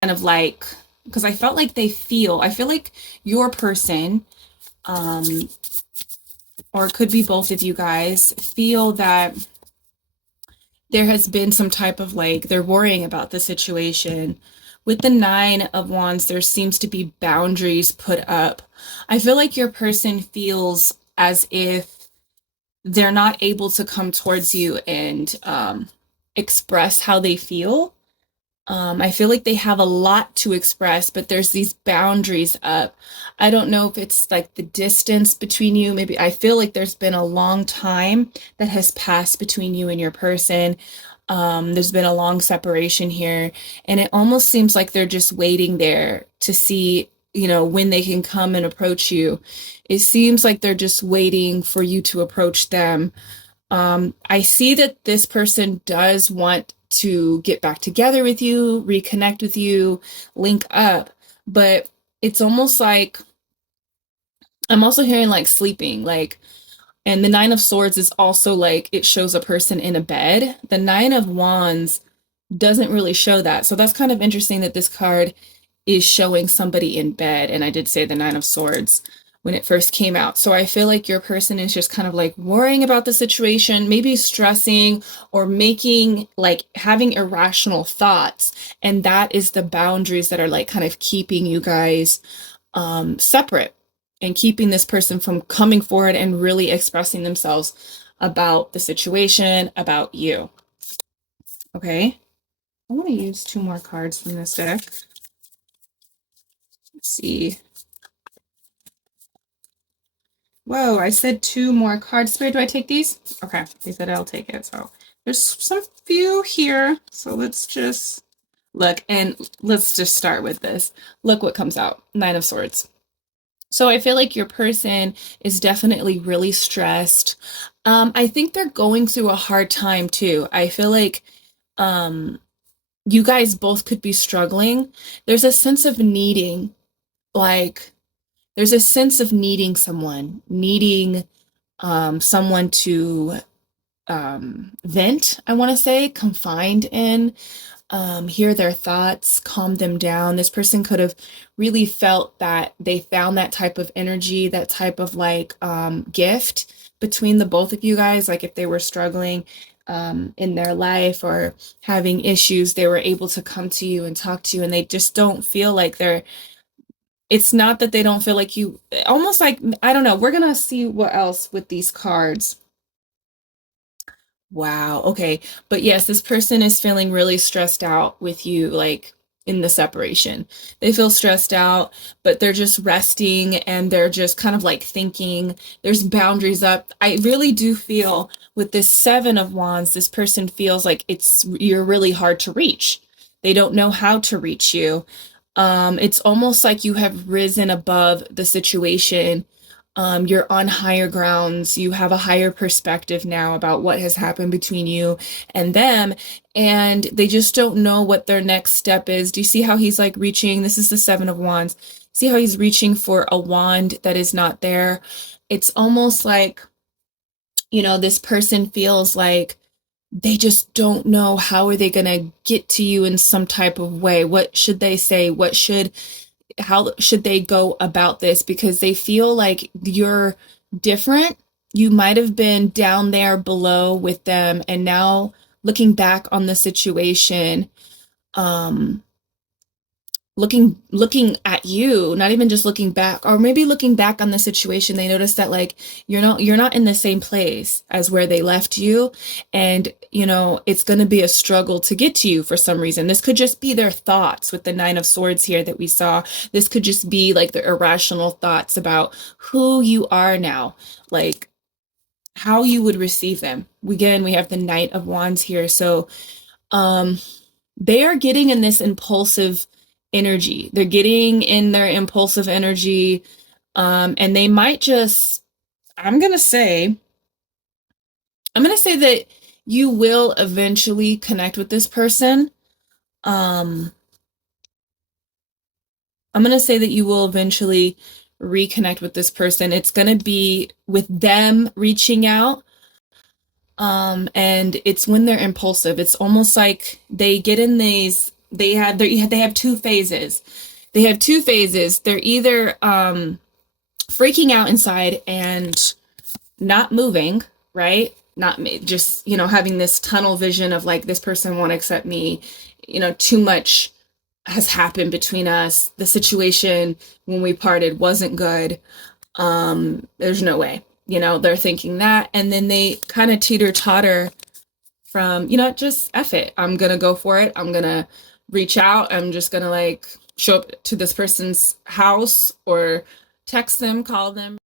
kind of like, because I felt like I feel like your person, or it could be both of you guys, feel that there has been some type of like, they're worrying about the situation. With the Nine of Wands, there seems to be boundaries put up. I feel like your person feels as if they're not able to come towards you and express how they feel. I feel like they have a lot to express, but there's these boundaries up. I don't know if it's like the distance between you. Maybe I feel like there's been a long time that has passed between you and your person. There's been a long separation here, and it almost seems like they're just waiting there to see, when they can come and approach you. It seems like they're just waiting for you to approach them. I see that this person does want to get back together with you, reconnect with you, link up, but it's almost like I'm also hearing like sleeping, like, and the Nine of Swords is also like it shows a person in a bed. The Nine of Wands doesn't really show that. So that's kind of interesting that this card is showing somebody in bed. And I did say the Nine of Swords when it first came out. So I feel like your person is just kind of like worrying about the situation, maybe stressing or making like having irrational thoughts. And that is the boundaries that are like kind of keeping you guys separate and keeping this person from coming forward and really expressing themselves about the situation, about you. Okay. I want to use 2 more cards from this deck. Let's see. Whoa, I said 2 more cards. Spirit, do I take these? Okay, they said I'll take it. So there's some few here. So let's just look, and let's just start with this. Look what comes out. Nine of Swords. So I feel like your person is definitely really stressed. I think they're going through a hard time too. I feel like you guys both could be struggling. There's a sense of needing, like, there's a sense of needing someone, needing someone to vent, I want to say, confide in, hear their thoughts, calm them down. This person could have really felt that they found that type of energy, that type of like gift between the both of you guys. Like if they were struggling in their life or having issues, they were able to come to you and talk to you, and they just don't feel like it's not that they don't feel like you, almost like, I don't know. We're going to see what else with these cards. Wow. Okay. But yes, this person is feeling really stressed out with you, like in the separation. They feel stressed out, but they're just resting and they're just kind of like thinking. There's boundaries up. I really do feel with this Seven of Wands, this person feels like you're really hard to reach. They don't know how to reach you. It's almost like you have risen above the situation. You're on higher grounds. You have a higher perspective now about what has happened between you and them, and they just don't know what their next step is. Do you see how he's like reaching? This is the Seven of Wands. See how he's reaching for a wand that is not there? It's almost like, this person feels like they just don't know how are they going to get to you in some type of way. What should they say? How should they go about this? Because they feel like you're different. You might have been down there below with them, and now looking back on the situation, um, looking at you, not even just looking back, or maybe looking back on the situation, they notice that like you're not in the same place as where they left you, and it's going to be a struggle to get to you for some reason. This could just be their thoughts with the Nine of Swords here that we saw. This could just be like the irrational thoughts about who you are now, like how you would receive them. Again, we have the Knight of Wands here. So they are getting in this impulsive energy. They're getting in their impulsive energy. And they might just, I'm going to say that you will eventually connect with this person. I'm going to say that you will eventually reconnect with this person. It's going to be with them reaching out. And it's when they're impulsive. It's almost like they get in these they have two phases. They have two phases. They're either freaking out inside and not moving, right? Not just, having this tunnel vision of like, this person won't accept me, too much has happened between us. The situation when we parted wasn't good. There's no way, they're thinking that. And then they kind of teeter totter from, just F it. I'm going to go for it. I'm going to reach out. I'm just going to like show up to this person's house or text them, call them.